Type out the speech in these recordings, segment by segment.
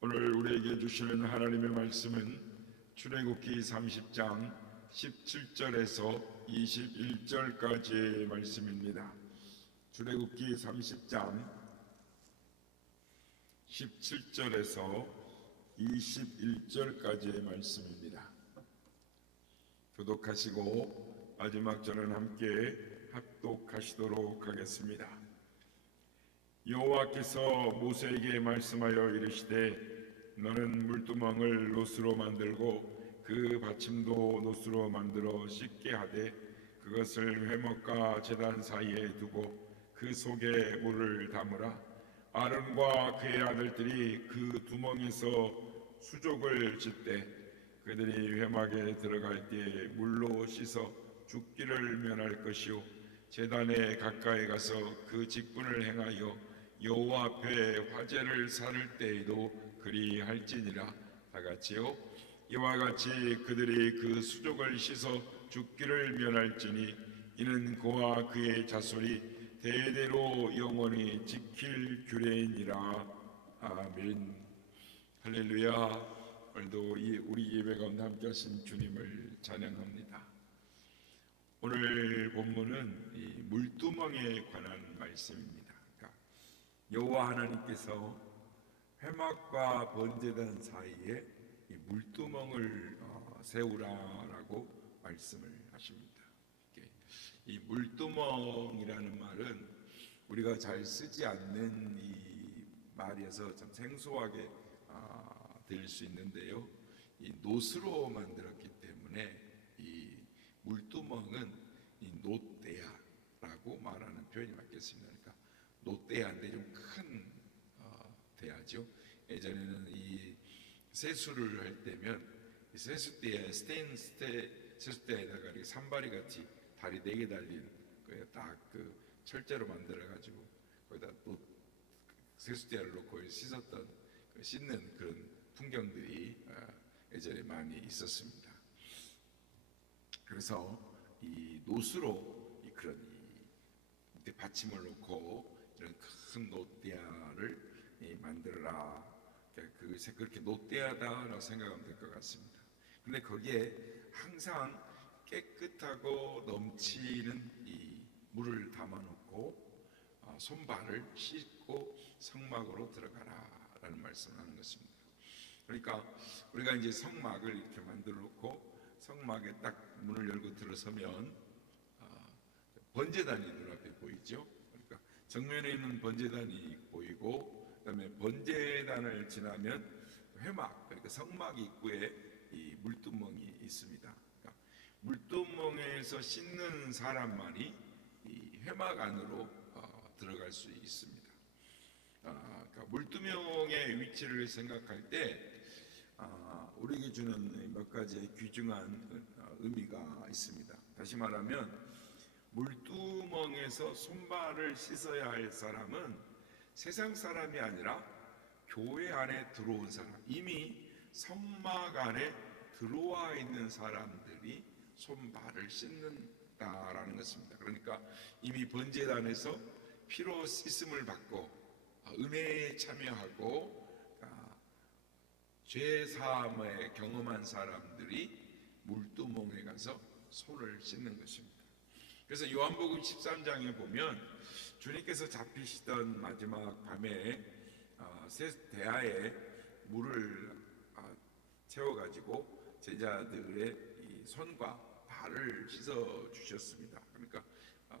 오늘 우리에게 주시는 하나님의 말씀은 출애굽기 30장 17절에서 21절까지의 말씀입니다. 출애굽기 30장 17절에서 21절까지의 말씀입니다. 교독하시고 마지막 절은 함께 합독하시도록 하겠습니다. 여호와께서 모세에게 말씀하여 이르시되 너는 물두멍을 노스로 만들고 그 받침도 노스로 만들어 씻게 하되 그것을 회막과 제단 사이에 두고 그 속에 물을 담으라. 아론과 그의 아들들이 그 두멍에서 수족을 짓되 그들이 회막에 들어갈 때에 물로 씻어 죽기를 면할 것이요 제단에 가까이 가서 그 직분을 행하여 여호와 앞에 화제를 살을 때에도 그리할지니라. 다같이요 이와 같이 그들이 그 수족을 씻어 죽기를 면할지니 이는 그와 그의 자손이 대대로 영원히 지킬 규례이니라. 아멘. 할렐루야. 오늘도 우리 예배 가운데 함께 하신 주님을 찬양합니다. 오늘 본문은 이 물두멍에 관한 말씀입니다. 여호와 하나님께서 회막과 번제단 사이에 이 물두멍을 세우라라고 말씀을 하십니다. 이 물두멍이라는 말은 우리가 잘 쓰지 않는 이 말이어서 좀 생소하게 들릴 수 있는데요. 이 노스로 만들었기 때문에 이 물두멍은 이 노대야라고 말하는 표현이 맞겠습니다. 그러니까 노대야인데 좀 큰 대야죠. 예전에는 이 세수를 할 때면 이 세수대에 세수대에다가 이렇게 산발이 같이 다리 4개 달린 거에 딱 그 철제로 만들어 가지고 거기다 또 세수대야를 놓고 씻었던 씻는 그런 풍경들이 예전에 많이 있었습니다. 그래서 이 노수로 그런 밑에 받침을 놓고 이런 큰 노대야를 만들어라. 그렇게 노대야다라고 생각하면 될 것 같습니다. 근데 거기에 항상 깨끗하고 넘치는 이 물을 담아놓고 손발을 씻고 성막으로 들어가라라는 말씀을 하는 것입니다. 그러니까 우리가 이제 성막을 이렇게 만들어 놓고 성막에 딱 문을 열고 들어서면 번제단이 눈앞에 보이죠. 그러니까 정면에 있는 번제단이 보이고 그다음에 번제단을 지나면 회막, 그러니까 성막 입구에 이 물두멍이 있습니다. 그러니까 물두멍에서 씻는 사람만이 이 회막 안으로 들어갈 수 있습니다. 그러니까 물두멍의 위치를 생각할 때 우리에게 주는 몇 가지의 귀중한 의미가 있습니다. 다시 말하면 물두멍에서 손발을 씻어야 할 사람은 세상 사람이 아니라 교회 안에 들어온 사람, 이미 성막 안에 들어와 있는 사람들이 손발을 씻는다라는 것입니다. 그러니까 이미 번제단에서 피로 씻음을 받고 은혜에 참여하고 죄 사함을 경험한 사람들이 물두멍에 가서 손을 씻는 것입니다. 그래서 요한복음 13장에 보면 주님께서 잡히시던 마지막 밤에 새 대야에 물을 채워가지고 제자들의 이 손과 발을 씻어 주셨습니다. 그러니까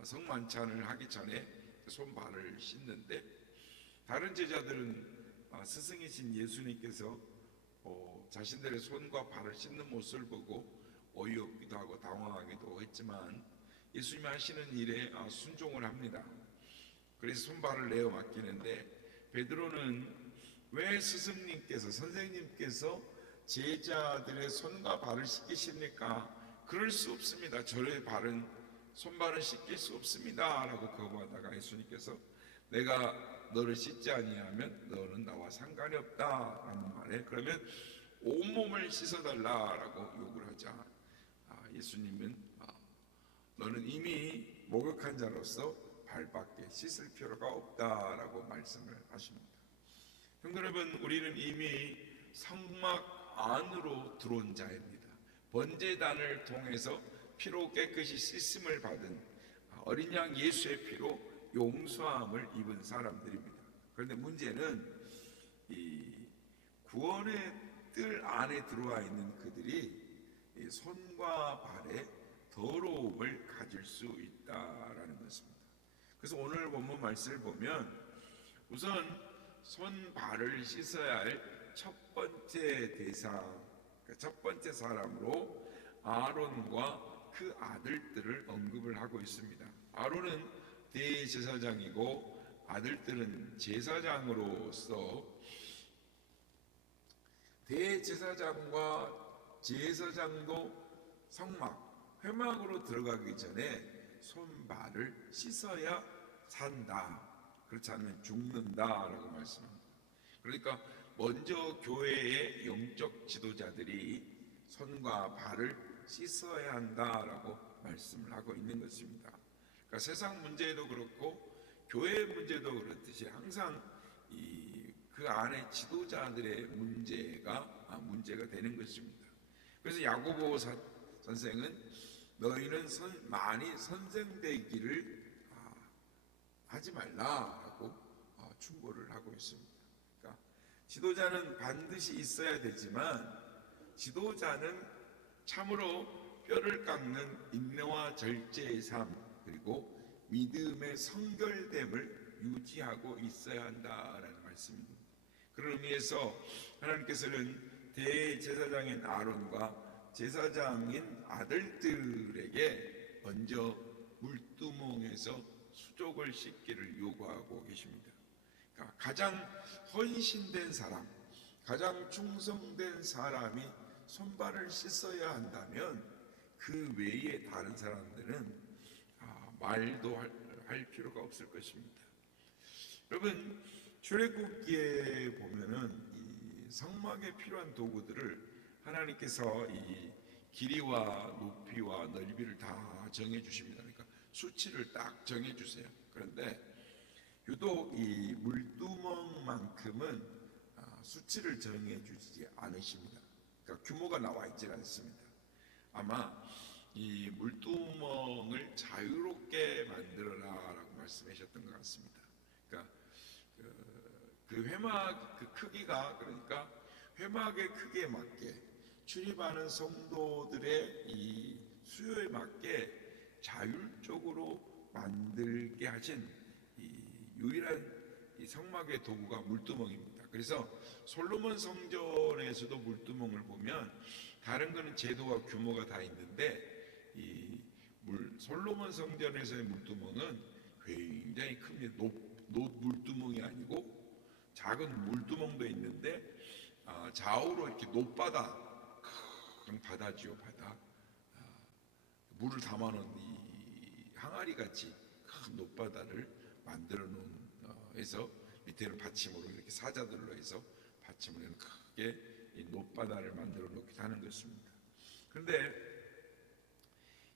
성만찬을 하기 전에 손발을 씻는데 다른 제자들은 스승이신 예수님께서 자신들의 손과 발을 씻는 모습을 보고 어이없기도 하고 당황하기도 했지만 예수님이 하시는 일에 순종을 합니다. 그래서 손발을 내어 맡기는데 베드로는 왜 스승님께서 선생님께서 제자들의 손과 발을 씻기십니까? 그럴 수 없습니다. 저의 손발은 씻길 수 없습니다 라고 거부하다가 예수님께서 내가 너를 씻지 아니하면 너는 나와 상관이 없다 라는 말에 그러면 온몸을 씻어달라라고 요구를 하자 예수님은 너는 이미 목욕한 자로서 발밖에 씻을 필요가 없다라고 말씀을 하십니다. 성도 여러분, 우리는 이미 성막 안으로 들어온 자입니다. 번제단을 통해서 피로 깨끗이 씻음을 받은 어린 양 예수의 피로 용서함을 입은 사람들입니다. 그런데 문제는 이 구원의 뜰 안에 들어와 있는 그들이 이 손과 발에 더러움을 가질 수 있다라는 것입니다. 그래서 오늘 본문 말씀을 보면 우선 손 발을 씻어야 할 첫 번째 대상, 첫 번째 사람으로 아론과 그 아들들을 언급을 하고 있습니다. 아론은 대제사장이고 아들들은 제사장으로서 대제사장과 제사장도 성막, 회막으로 들어가기 전에 손발을 씻어야 산다. 그렇지 않으면 죽는다라고 말씀합니다. 그러니까 먼저 교회의 영적 지도자들이 손과 발을 씻어야 한다라고 말씀을 하고 있는 것입니다. 그러니까 세상 문제도 그렇고 교회 문제도 그렇듯이 항상 그 안에 지도자들의 문제가 되는 것입니다. 그래서 야고보 선생은 너희는 많이 선생되기를 하지 말라라고 충고를 하고 있습니다. 그러니까 지도자는 반드시 있어야 되지만 지도자는 참으로 뼈를 깎는 인내와 절제의 삶 그리고 믿음의 성결됨을 유지하고 있어야 한다라는 말씀입니다. 그런 의미에서 하나님께서는 대제사장인 아론과 제사장인 아들들에게 먼저 물두멍에서 수족을 씻기를 요구하고 계십니다. 그러니까 가장 헌신된 사람, 가장 충성된 사람이 손발을 씻어야 한다면 그 외에 다른 사람들은 말도 할 필요가 없을 것입니다. 여러분, 출애굽기에 보면은 이 성막에 필요한 도구들을 하나님께서 이 길이와 높이와 넓이를 다 정해 주십니다. 그러니까 수치를 딱 정해 주세요. 그런데 유독 이 물두멍만큼은 수치를 정해 주지 않으십니다. 그러니까 규모가 나와 있지 않습니다. 아마 이 물두멍을 자유롭게 만들어라라고 말씀하셨던 것 같습니다. 그러니까 그 회막 그 크기가 그러니까 회막의 크기에 맞게 출입하는 성도들의 이 수요에 맞게 자율적으로 만들게 하신 이 유일한 이 성막의 도구가 물두멍입니다. 그래서 솔로몬 성전에서도 물두멍을 보면 다른 거는 제도와 규모가 다 있는데 이 솔로몬 성전에서의 물두멍은 굉장히 큽니다. 높 물두멍이 아니고 작은 물두멍도 있는데 좌우로 이렇게 높바다, 큰 바다지요 바다. 물을 담아놓은 이 항아리 같이 큰 높바다를 만들어 놓은 해서 밑에는 받침으로 이렇게 사자들로 해서 받침을 해서 크게 이 높바다를 만들어 놓기도 하는 것입니다. 그런데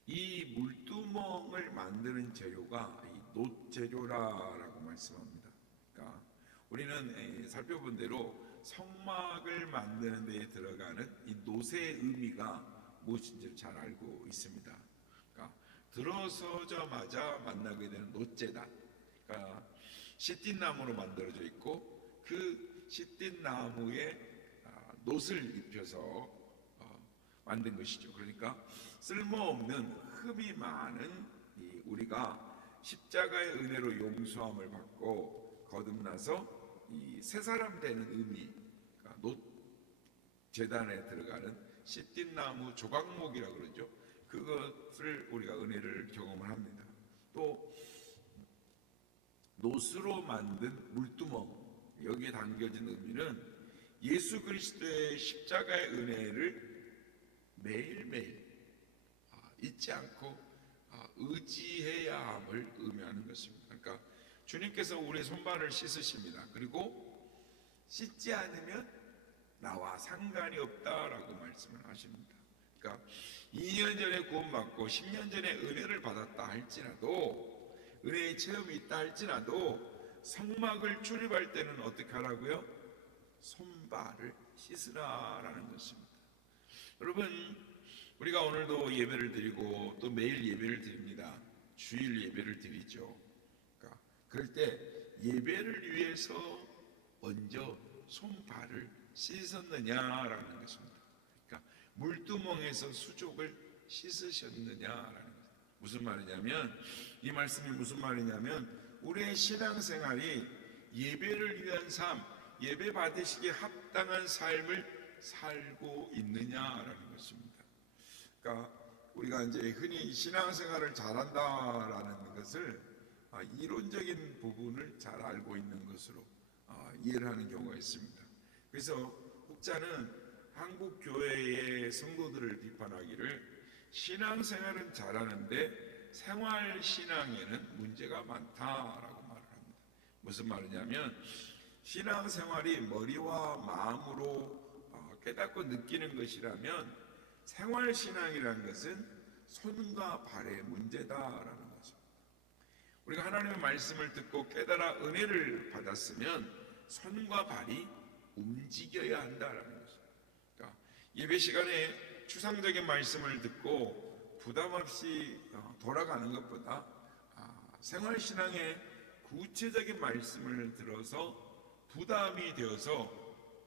이 물두멍을 만드는 재료가 이 놋재료라고 말씀합니다. 그러니까 우리는 살펴본 대로 성막을 만드는 데에 들어가는 이 놋의 의미가 무엇인지 잘 알고 있습니다. 그러니까 들어서자마자 만나게 되는 놋재단, 그러니까 시띠나무로 만들어져 있고 그 시띠나무에 놋을 입혀서 만든 것이죠. 그러니까 쓸모없는 흠이 많은 우리가 십자가의 은혜로 용서함을 받고 거듭나서 이 새 사람 되는 의미, 그러니까 놋 제단에 들어가는 시띠나무 조각목이라고 그러죠. 그것을 우리가 은혜를 경험을 합니다. 또 놋으로 만든 물두멍, 여기에 담겨진 의미는 예수 그리스도의 십자가의 은혜를 매일매일 잊지 않고 의지해야 함을 의미하는 것입니다. 그러니까 주님께서 우리의 손발을 씻으십니다. 그리고 씻지 않으면 나와 상관이 없다라고 말씀을 하십니다. 그러니까 2년 전에 구원받고 10년 전에 은혜를 받았다 할지라도 은혜의 체험이 있다 할지라도 성막을 출입할 때는 어떻게 하라고요? 손발을 씻으라라는 것입니다. 여러분, 우리가 오늘도 예배를 드리고 또 매일 예배를 드립니다. 주일 예배를 드리죠. 그러니까 그럴 때 예배를 위해서 먼저 손발을 씻었느냐라는 것입니다. 그러니까 물두멍에서 수족을 씻으셨느냐라는 것입니다. 무슨 말이냐면, 이 말씀이 무슨 말이냐면, 우리의 신앙생활이 예배를 위한 삶, 예배 받으시기에 합당한 삶을 살고 있느냐라는 것입니다. 그러니까 우리가 이제 흔히 신앙생활을 잘한다라는 것을 이론적인 부분을 잘 알고 있는 것으로 이해를 하는 경우가 있습니다. 그래서 혹자는 한국 교회의 성도들을 비판하기를 신앙생활은 잘하는데 생활신앙에는 문제가 많다라고 말을 합니다. 무슨 말이냐면, 신앙생활이 머리와 마음으로 깨닫고 느끼는 것이라면 생활신앙이라는 것은 손과 발의 문제다라는 거죠. 우리가 하나님의 말씀을 듣고 깨달아 은혜를 받았으면 손과 발이 움직여야 한다라는 거죠. 그러니까 예배 시간에 추상적인 말씀을 듣고 부담 없이 돌아가는 것보다 생활신앙의 구체적인 말씀을 들어서 부담이 되어서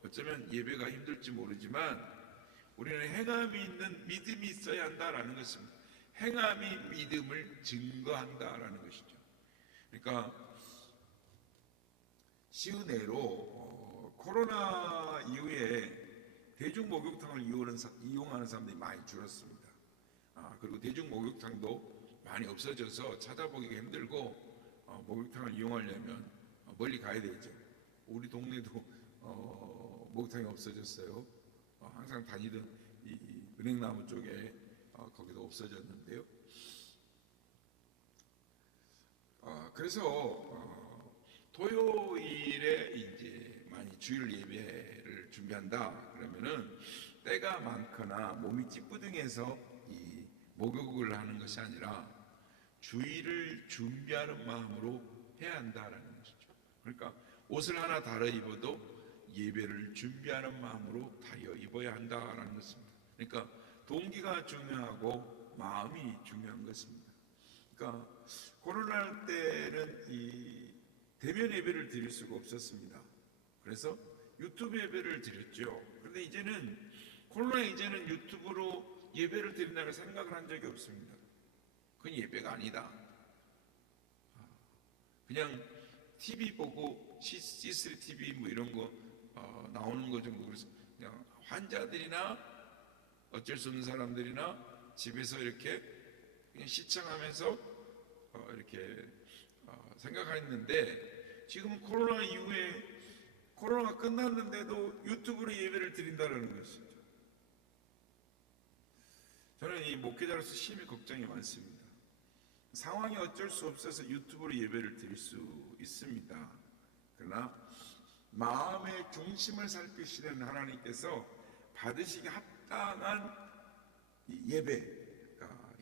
어쩌면 예배가 힘들지 모르지만 우리는 행함이 있는 믿음이 있어야 한다라는 것입니다. 행함이 믿음을 증거한다라는 것이죠. 그러니까 쉬운 예로 코로나 이후에 대중 목욕탕을 이용하는 사람들이 많이 줄었습니다. 그리고 대중 목욕탕도 많이 없어져서 찾아보기가 힘들고 목욕탕을 이용하려면 멀리 가야 되죠. 우리 동네도 목욕탕이 없어졌어요. 항상 다니던 이 은행나무 쪽에 거기도 없어졌는데요. 그래서 토요일에 이제 많이 주일 예배를 준비한다 그러면은 때가 많거나 몸이 찌뿌둥해서 이 목욕을 하는 것이 아니라 주일을 준비하는 마음으로 해야 한다라는 것이죠. 그러니까 옷을 하나 달아 입어도 예배를 준비하는 마음으로 다려 입어야 한다라는 것입니다. 그러니까 동기가 중요하고 마음이 중요한 것입니다. 그러니까 코로나 때는 이 대면 예배를 드릴 수가 없었습니다. 그래서 유튜브 예배를 드렸죠. 그런데 이제는 코로나 이제는 유튜브로 예배를 드린다는 생각을 한 적이 없습니다. 그건 예배가 아니다. 그냥 TV 보고 C3 TV 뭐 이런 거 나오는 거 정도. 그래서 그냥 환자들이나 어쩔 수 없는 사람들이나 집에서 이렇게 그냥 시청하면서 이렇게 생각했는데, 지금은 코로나 이후에 코로나가 끝났는데도 유튜브로 예배를 드린다는 것이죠. 저는 이 목회자로서 심히 걱정이 많습니다. 상황이 어쩔 수 없어서 유튜브로 예배를 드릴 수 있습니다. 그러나 마음의 중심을 살피시는 하나님께서 받으시기 합당한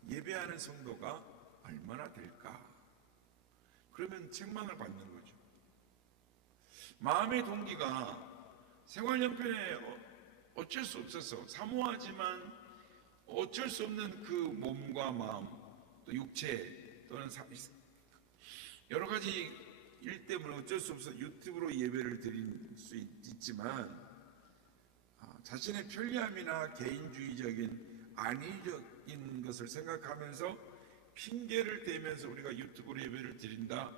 예배하는 성도가 얼마나 될까? 그러면 책망을 받는 거죠. 마음의 동기가 생활 형편에 어쩔 수 없어서 사모하지만 어쩔 수 없는 그 몸과 마음, 또 육체 또는 여러 가지 일 때문에 어쩔 수 없어 유튜브로 예배를 드릴 수 있지만, 자신의 편리함이나 개인주의적인 안위적인 것을 생각하면서 핑계를 대면서 우리가 유튜브로 예배를 드린다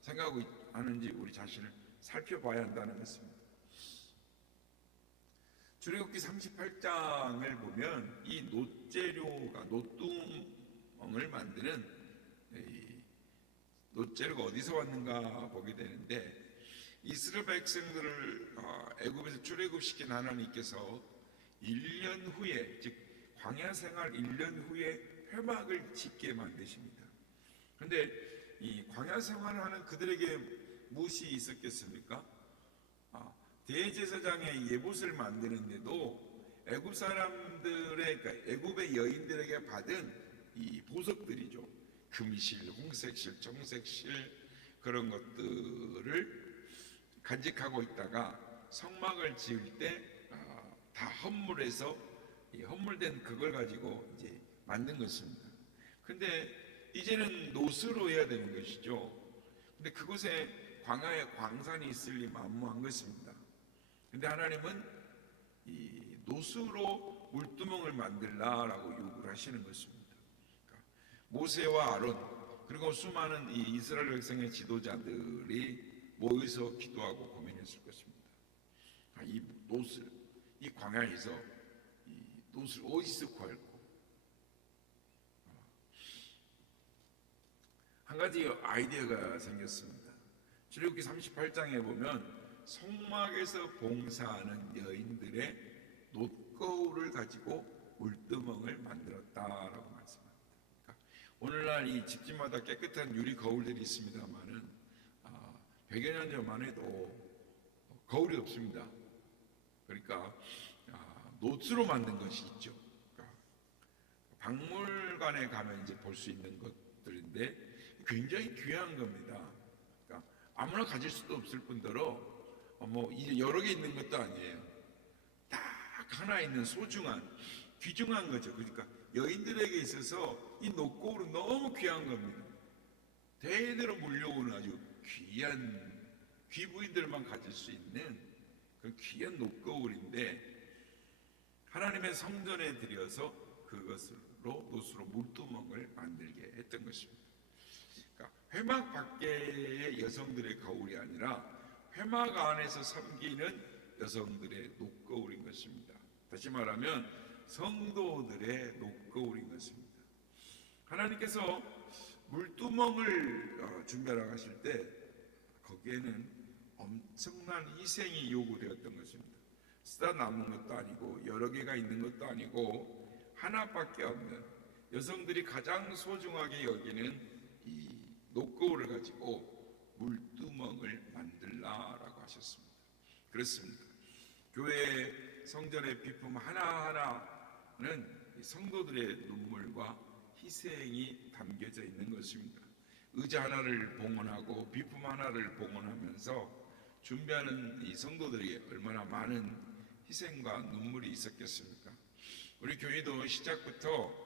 생각하고 하는지 우리 자신을 살펴봐야 한다는 것입니다. 출애굽기 38장을 보면 이 놋재료가 놋두멍을 만드는 놋재료가 어디서 왔는가 보게 되는데, 이스라엘 백성들을 애굽에서 출애굽시킨 하나님께서 1년 후에, 즉 광야 생활 1년 후에 회막을 짓게 만드십니다. 그런데 이 광야 생활을 하는 그들에게 무엇이 있었겠습니까? 대제사장의 예봇을 만드는데도 애굽 사람들의, 그러니까 애굽의 여인들에게 받은 이 보석들이죠. 금실, 홍색실, 정색실 그런 것들을 간직하고 있다가 성막을 지을 때 다 헌물해서 이 헌물된 그걸 가지고 이제 만든 것입니다. 근데 이제는 노수로 해야 되는 것이죠. 근데 그곳에 광야에 광산이 있을 리 만무한 것입니다. 근데 하나님은 이 노수로 물두멍을 만들라라고 요구를 하시는 것입니다. 그러니까 모세와 아론 그리고 수많은 이 이스라엘 백성의 지도자들이 모여서 기도하고 고민했을 것입니다. 이 노술, 이 광야에서 이 노술 어디서 구할까? 한 가지 아이디어가 생겼습니다. 출애굽기 38장에 보면 성막에서 봉사하는 여인들의 놋거울을 가지고 물두멍을 만들었다라고 말씀합니다. 그러니까 오늘날 이 집집마다 깨끗한 유리 거울들이 있습니다만은 100여 년 전만 해도 거울이 없습니다. 그러니까 놋으로 만든 것이 있죠. 그러니까 박물관에 가면 이제 볼 수 있는 것들인데 굉장히 귀한 겁니다. 그러니까 아무나 가질 수도 없을 뿐더러 뭐 여러 개 있는 것도 아니에요. 딱 하나 있는 소중한 귀중한 거죠. 그러니까 여인들에게 있어서 이 놋거울은 너무 귀한 겁니다. 대대로 물려오는 아주 귀한 귀부인들만 가질 수 있는 그 귀한 놋거울인데 하나님의 성전에 들여서 그것으로 놋으로 물두멍을 만들게 했던 것입니다. 그러니까 회막 밖의 여성들의 거울이 아니라 회막 안에서 섬기는 여성들의 놋거울인 것입니다. 다시 말하면 성도들의 놋거울인 것입니다. 하나님께서 물두멍을 준비하라고 하실 때 거기에는 엄청난 희생이 요구되었던 것입니다. 쓰다 남은 것도 아니고 여러 개가 있는 것도 아니고 하나밖에 없는 여성들이 가장 소중하게 여기는 이 놋거울을 가지고 물두멍을 만들라라고 하셨습니다. 그렇습니다. 교회 성전의 비품 하나하나는 성도들의 눈물과 희생이 담겨져 있는 것입니다. 의자 하나를 봉헌하고 비품 하나를 봉헌하면서 준비하는 이 성도들이 얼마나 많은 희생과 눈물이 있었겠습니까? 우리 교회도 시작부터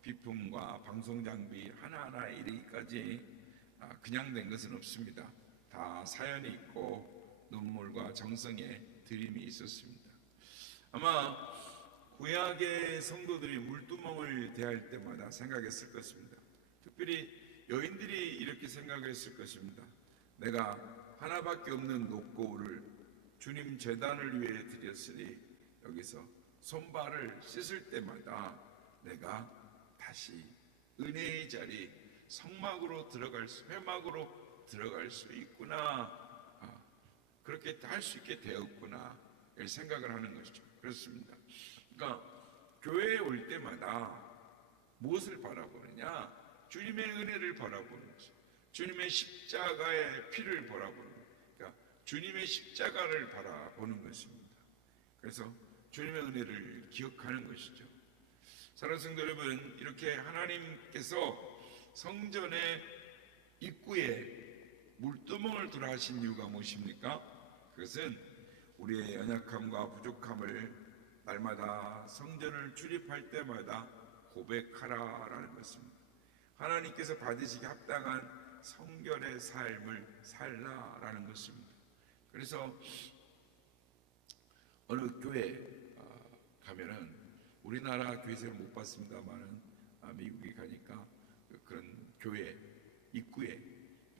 비품과 방송 장비 하나하나 이르기까지 그냥 된 것은 없습니다. 다 사연이 있고 눈물과 정성의 드림이 있었습니다. 아마 구약의 성도들이 물두멍을 대할 때마다 생각했을 것입니다. 특별히 여인들이 이렇게 생각했을 것입니다. 내가 하나밖에 없는 놋거울을 주님 제단을 위해 드렸으니 여기서 손발을 씻을 때마다 내가 다시 은혜의 자리 성막으로 회막으로 들어갈 수 있구나, 그렇게 할 수 있게 되었구나 생각을 하는 것이죠. 그렇습니다. 그러니까 교회에 올 때마다 무엇을 바라보느냐? 주님의 은혜를 바라보는 것이죠. 주님의 십자가의 피를 바라보는 것이죠. 그러니까 주님의 십자가를 바라보는 것입니다. 그래서 주님의 은혜를 기억하는 것이죠. 사랑하는 성도 여러분, 이렇게 하나님께서 성전의 입구에 물두멍을 두라 하신 이유가 무엇입니까? 그것은 우리의 연약함과 부족함을 날마다 성전을 출입할 때마다 고백하라라는 것입니다. 하나님께서 받으시기 합당한 성결의 삶을 살라라는 것입니다. 그래서 어느 교회 가면은 우리나라 교회생을 못 봤습니다만은 미국에 가니까 그런 교회 입구에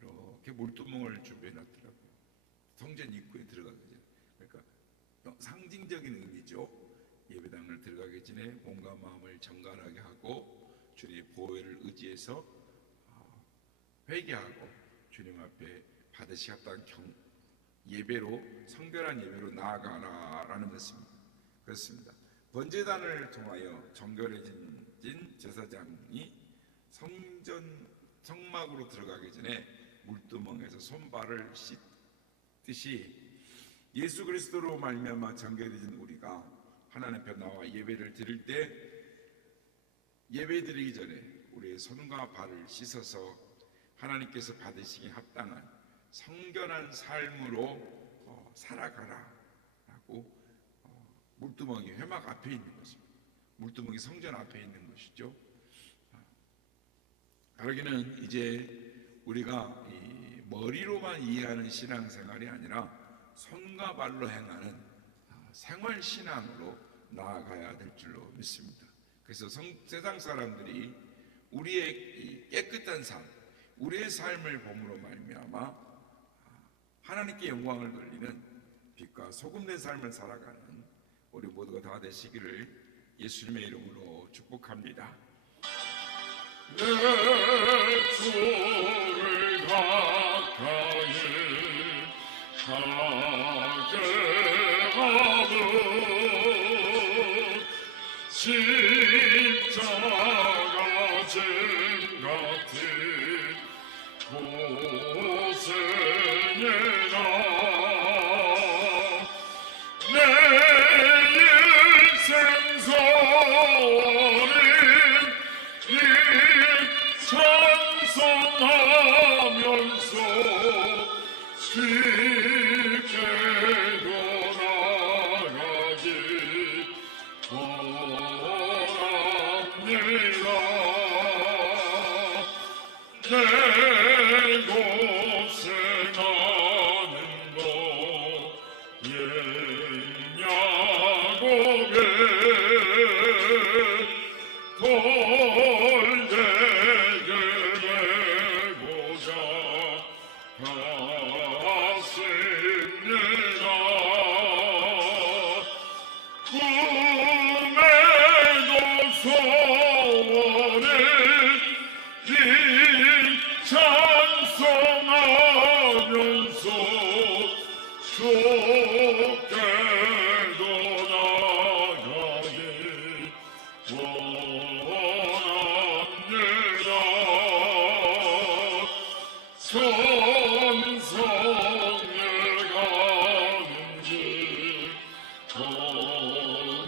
이렇게 물두멍을 준비해 놨더라고요. 성전 입구에 들어가기 전에. 그러니까 상징적인 의미죠. 예배당을 들어가기 전에 몸과 마음을 정갈하게 하고 주님의 보혈을 의지해서 회개하고 주님 앞에 받으시 합당한 예배로, 성결한 예배로 나아가라라는 것입니다. 그렇습니다. 번제단을 통하여 정결해진 제사장이 성막으로 들어가기 전에 물두멍에서 손발을 씻듯이 예수 그리스도로 말미암아 정결해진 우리가 하나님 앞에 나와 예배를 드릴 때 예배 드리기 전에 우리의 손과 발을 씻어서 하나님께서 받으시기 합당한 성결한 삶으로 살아가라. 가지고 물두멍이 회막 앞에 있는 것입니다. 물두멍이 성전 앞에 있는 것이죠. 그러기는 이제 우리가 이 머리로만 이해하는 신앙생활이 아니라 손과 발로 행하는 생활 신앙으로 나아가야 될 줄로 믿습니다. 그래서 세상 사람들이 우리의 이 깨끗한 삶, 우리의 삶을 봄으로 말미암아 하나님께 영광을 돌리는 빛과 소금된 삶을 살아가는 우리 모두가 다 되시기를 예수님의 이름으로 축복합니다. 내 주를 가까이 가게하듯 십자가 짐 같은 고생해라 내 일생 소원은 이 찬송하면서 쉽게 돌아가기 원합니다. 내 고생하는 것 옛야곱에 돌되게 되고자 갔습니다. 꿈에도 소원을 이 찬송하면서 주께도 나가기 원합니다. 천성에 가는 길 험하여도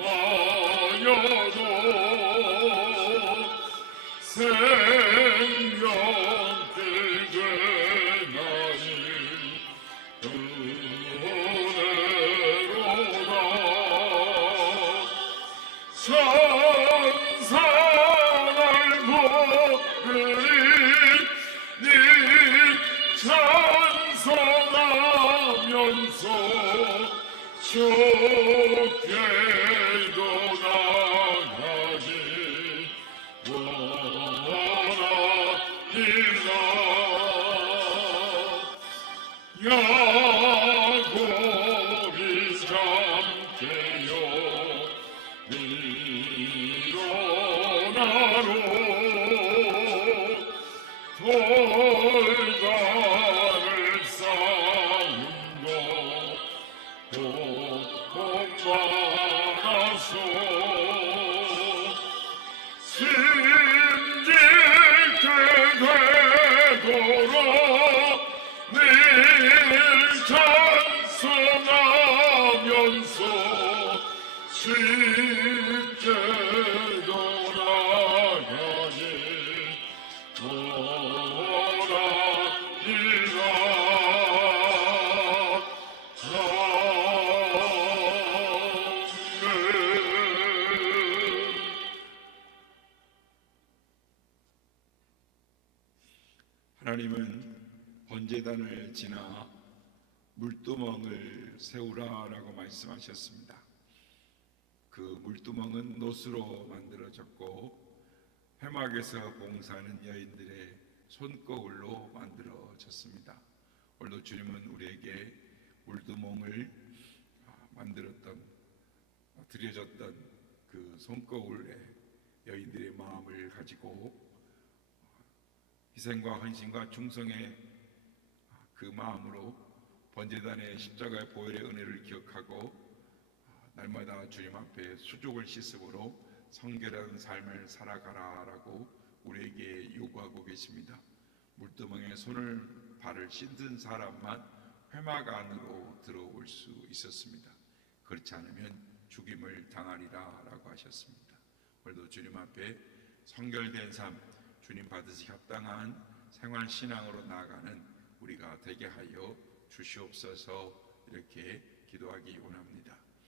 생명길 되나니 은혜로다. 천사를 부르리 네 찬송하면서 주께도 나가기 원합니다. 야곱이 잠께요 일어나로 돌다를 쌓은 것 복받아서 심짓게 되도록 늘 찬송하면서 쉽게 돌아가니 하나님은 번제단을 지나 물두멍을 세우라라고 말씀하셨습니다. 그 물두멍은 노수로 만들어졌고 회막에서 봉사하는 여인들의 손거울로 만들어졌습니다. 오늘도 주님은 우리에게 물두멍을 만들었던 드려졌던 그 손거울에 여인들의 마음을 가지고 희생과 헌신과 충성의 그 마음으로 번제단의 십자가의 보혈의 은혜를 기억하고 날마다 주님 앞에 수족을 씻음으로 성결한 삶을 살아가라라고 우리에게 요구하고 계십니다. 물두멍에 손을 발을 씻은 사람만 회막 안으로 들어올 수 있었습니다. 그렇지 않으면 죽임을 당하리라라고 하셨습니다. 오늘도 주님 앞에 성결된 삶, 주님 받으시 합당한 생활 신앙으로 나아가는 우리가 되게 하여 주시옵소서. 이렇게 기도하기 원합니다.